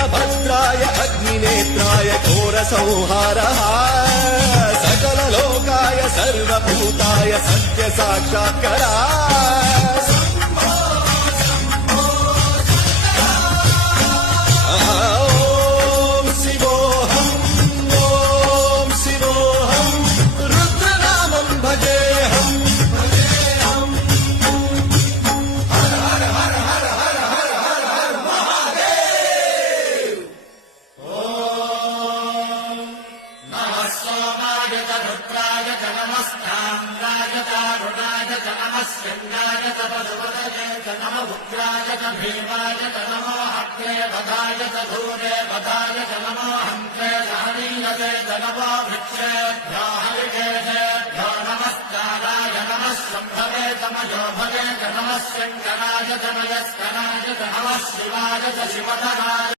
वीरभद्राय अग्निनेत्राय घोरसंहारः सकललोकाय सर्वभूताय सत्यसाक्षात्करा भीमाय च नमो हत्रे वधाय च धूरे वधाय च नमो हन्त्रे सहनीयते च नमो वृक्षेभ्यो हरिकेशेभ्यो नमस्काराय नमः शम्भवे तमयो भवे च नमः शङ्कराय च मयस्कराय च नमः शिवाय च शिवधराय